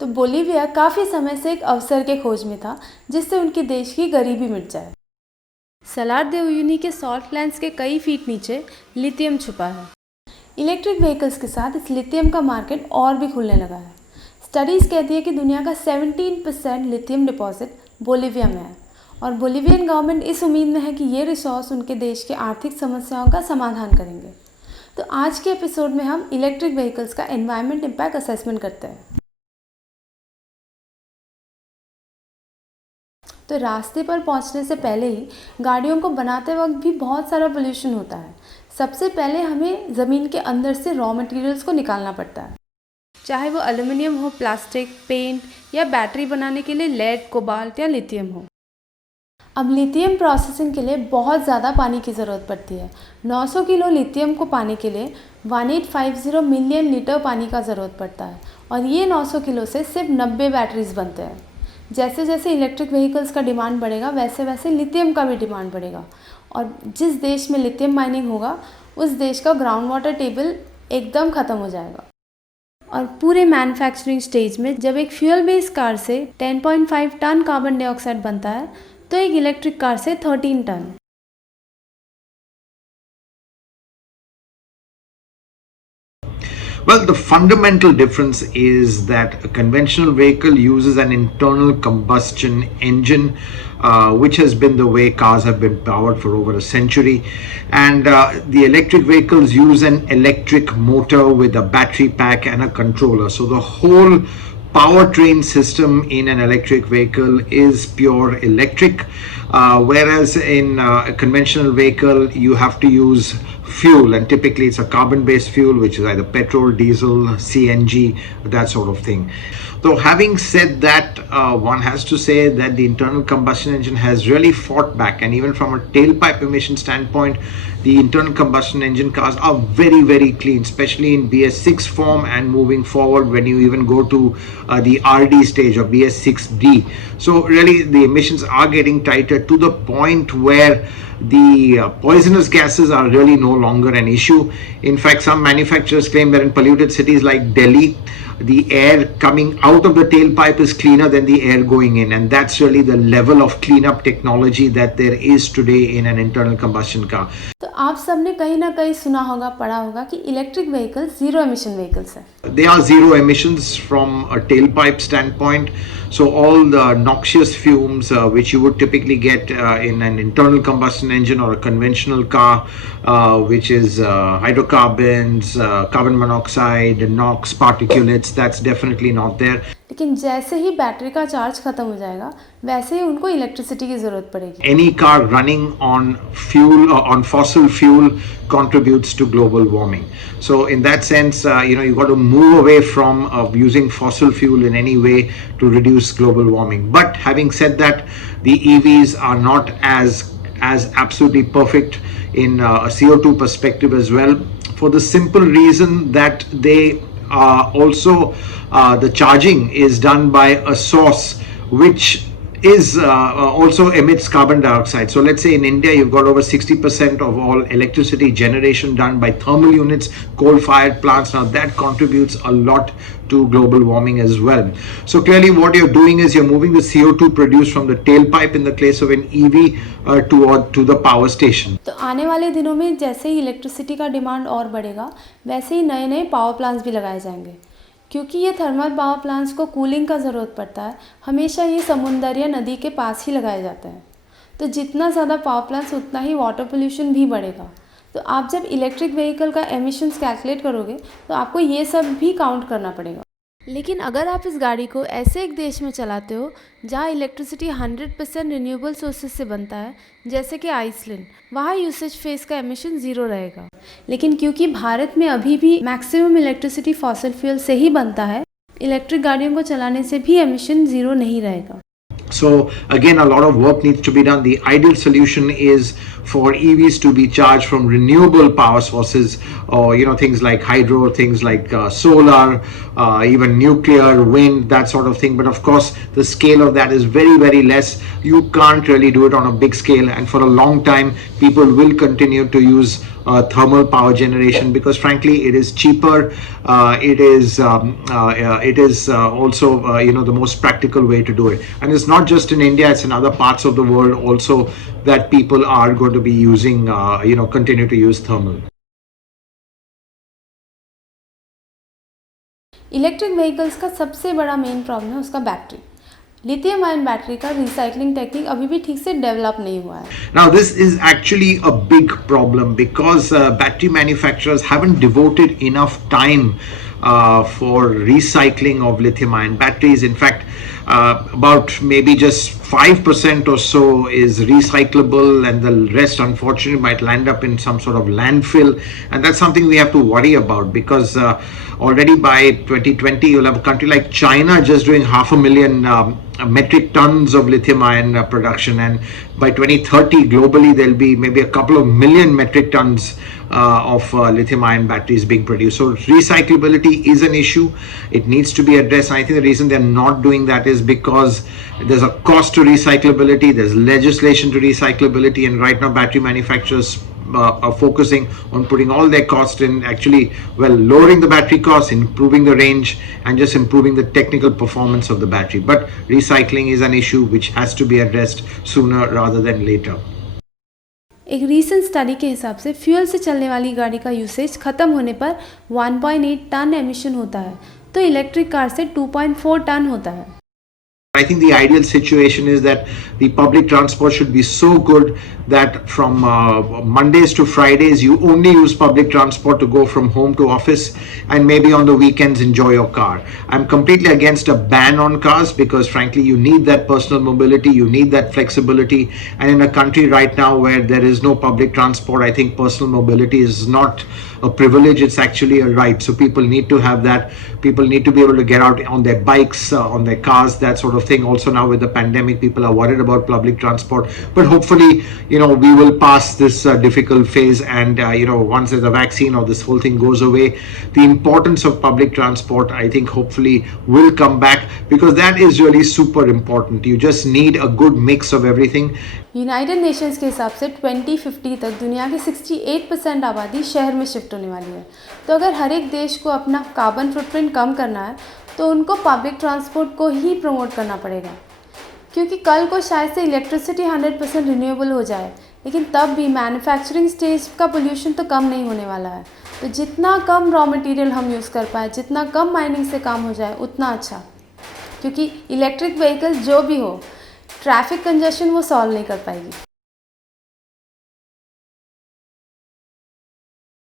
तो बोलीविया काफ़ी समय से एक अवसर के खोज में था जिससे उनके देश की गरीबी मिट जाए। सलार दे उयुनी के सॉल्ट लैंड्स के कई फीट नीचे लिथियम छुपा है। इलेक्ट्रिक व्हीकल्स के साथ इस लिथियम का मार्केट और भी खुलने लगा है। स्टडीज़ कहती है कि दुनिया का 17% लिथियम डिपॉजिट बोलीविया में है और बोलीवियन गवर्नमेंट इस उम्मीद में है कि ये रिसोर्स उनके देश के आर्थिक समस्याओं का समाधान करेंगे। तो आज के एपिसोड में हम इलेक्ट्रिक व्हीकल्स का एनवायरनमेंट इम्पैक्ट असेसमेंट करते हैं। तो रास्ते पर पहुंचने से पहले ही गाड़ियों को बनाते वक्त भी बहुत सारा पोल्यूशन होता है। सबसे पहले हमें ज़मीन के अंदर से रॉ मटेरियल्स को निकालना पड़ता है, चाहे वो एल्यूमिनियम हो, प्लास्टिक, पेंट या बैटरी बनाने के लिए लेड, कोबाल्ट या लिथियम हो। अब लिथियम प्रोसेसिंग के लिए बहुत ज़्यादा पानी की ज़रूरत पड़ती है। 900 किलो लिथियम को पाने के लिए 1850 मिलियन लीटर पानी का ज़रूरत पड़ता है और ये 900 किलो से सिर्फ 90 बैटरीज बनते हैं। जैसे जैसे इलेक्ट्रिक व्हीकल्स का डिमांड बढ़ेगा वैसे वैसे लिथियम का भी डिमांड बढ़ेगा और जिस देश में लिथियम माइनिंग होगा उस देश का ग्राउंड वाटर टेबल एकदम ख़त्म हो जाएगा। और पूरे मैन्युफैक्चरिंग स्टेज में जब एक फ्यूल बेस्ड कार से 10.5 टन कार्बन डाइऑक्साइड बनता है तो एक इलेक्ट्रिक कार से 13 ton. Well, the fundamental difference is that a conventional vehicle uses an internal combustion engine, which has been the way cars have been powered for over a century. And the electric vehicles use an electric motor with a battery pack and a controller. So the whole powertrain system in an electric vehicle is pure electric, whereas in a conventional vehicle you have to use fuel, and typically it's a carbon based fuel, which is either petrol, diesel, CNG, that sort of thing. Though having said that, one has to say that the internal combustion engine has really fought back, and even from a tailpipe emission standpoint, the internal combustion engine cars are very, very clean, especially in BS6 form and moving forward when you even go to the RD stage or BS6D. So really the emissions are getting tighter to the point where the poisonous gases are really no longer an issue. In fact, some manufacturers claim that in polluted cities like Delhi, the air coming out of the tailpipe is cleaner than the air going in, and that's really the level of cleanup technology that there is today in an internal combustion car. तो आप सबने कहीं ना कहीं सुना होगा, पढ़ा होगा कि electric vehicle zero emission vehicles है। They are zero emissions from a tailpipe standpoint. So all the noxious fumes which you would typically get in an internal combustion engine or a conventional car, which is hydrocarbons, carbon monoxide, NOx, particulates, that's definitely not there. लेकिन जैसे ही battery का charge खत्म हो जाएगा वैसे ही उनको electricity की ज़रूरत पड़ेगी। Any car running on fuel or on fossil fuel contributes to global warming. So in that sense, you've got to move away from using fossil fuel in any way to reduce global warming. But having said that, the EVs are not as absolutely perfect in a CO2 perspective as well, for the simple reason that they also the charging is done by a source which is also emits carbon dioxide. So let's say in India you've got over 60% of all electricity generation done by thermal units, coal-fired plants. Now that contributes a lot to global warming as well. So clearly what you're doing is you're moving the CO2 produced from the tailpipe in the case of an EV to the power station. तो आने वाले दिनों में जैसे ही electricity का demand और बढ़ेगा वैसे ही नए नए पावर प्लांट्स भी लगाए जाएंगे, क्योंकि ये थर्मल पावर प्लांट्स को कूलिंग का ज़रूरत पड़ता है। हमेशा ये समुंदर या नदी के पास ही लगाए जाते हैं। तो जितना ज़्यादा पावर प्लांट्स उतना ही वाटर पोल्यूशन भी बढ़ेगा। तो आप जब इलेक्ट्रिक व्हीकल का एमिशंस कैलकुलेट करोगे तो आपको ये सब भी काउंट करना पड़ेगा। लेकिन अगर आप इस गाड़ी को ऐसे एक देश में चलाते हो जहाँ इलेक्ट्रिसिटी 100% रिन्यूएबल सोर्सेज से बनता है, जैसे कि आइसलैंड, वहाँ यूसेज फेस का एमिशन ज़ीरो रहेगा। लेकिन क्योंकि भारत में अभी भी मैक्सिमम इलेक्ट्रिसिटी फॉसिल फ्यूल से ही बनता है, इलेक्ट्रिक गाड़ियों को चलाने से भी एमिशन ज़ीरो नहीं रहेगा। So again, a lot of work needs to be done. The ideal solution is for EVs to be charged from renewable power sources, or things like hydro, things like solar, even nuclear, wind, that sort of thing. But of course, the scale of that is very, very less. You can't really do it on a big scale, and for a long time, people will continue to use thermal power generation, because frankly it is cheaper, it is also the most practical way to do it. And it's not just in India, it's in other parts of the world also that people are going to be using, continue to use thermal. Electric vehicles का सबसे बड़ा main problem है उसका battery. Lithium ion battery का recycling technique अभी भी ठीक से डेवलप नहीं हुआ है। Now this is actually a big problem because battery manufacturers haven't devoted enough time for recycling of lithium ion batteries. In fact, about maybe just 5% or so is recyclable, and the rest unfortunately might land up in some sort of landfill, and that's something we have to worry about, because already by 2020 you'll have a country like China just doing 500,000 metric tons of lithium ion production, and by 2030 globally there'll be maybe a couple of million metric tons of lithium ion batteries being produced. So recyclability is an issue. It needs to be addressed. I think the reason they're not doing that is because there's a cost to recyclability, there's legislation to recyclability, and right now battery manufacturers are focusing on putting all their cost in actually, lowering the battery costs, improving the range, and just improving the technical performance of the battery. But recycling is an issue which has to be addressed sooner rather than later. एक recent study के हिसाब से fuel से चलने वाली गाड़ी का usage ख़त्म होने पर 1.8 टन एमिशन होता है, तो इलेक्ट्रिक कार से 2.4 टन होता है। I think the ideal situation is that the public transport should be so good that from Mondays to Fridays you only use public transport to go from home to office, and maybe on the weekends enjoy your car. I'm completely against a ban on cars because frankly you need that personal mobility, you need that flexibility, and in a country right now where there is no public transport, I think personal mobility is not a privilege, it's actually a right. So people need to have that. People need to be able to get out on their bikes, on their cars, that sort of thing. Also now with the pandemic, people are worried about public transport, but hopefully we will pass this difficult phase, and once there's a vaccine or this whole thing goes away, the importance of public transport, I think hopefully will come back, because that is really super important. You just need a good mix of everything. United Nations के हिसाब से 2050 तक दुनिया की 68% आबादी शहर में shift होने वाली है। तो अगर हर एक देश को अपना कार्बन फुटप्रिंट कम करना है तो उनको पब्लिक ट्रांसपोर्ट को ही प्रमोट करना पड़ेगा, क्योंकि कल को शायद से इलेक्ट्रिसिटी 100% रिन्यूएबल हो जाए, लेकिन तब भी मैन्युफैक्चरिंग स्टेज का पोल्यूशन तो कम नहीं होने वाला है। तो जितना कम रॉ मटेरियल हम यूज़ कर पाए, जितना कम माइनिंग से काम हो जाए उतना अच्छा, क्योंकि इलेक्ट्रिक व्हीकल जो भी हो ट्रैफिक कंजेशन वो सॉल्व नहीं कर पाएगी।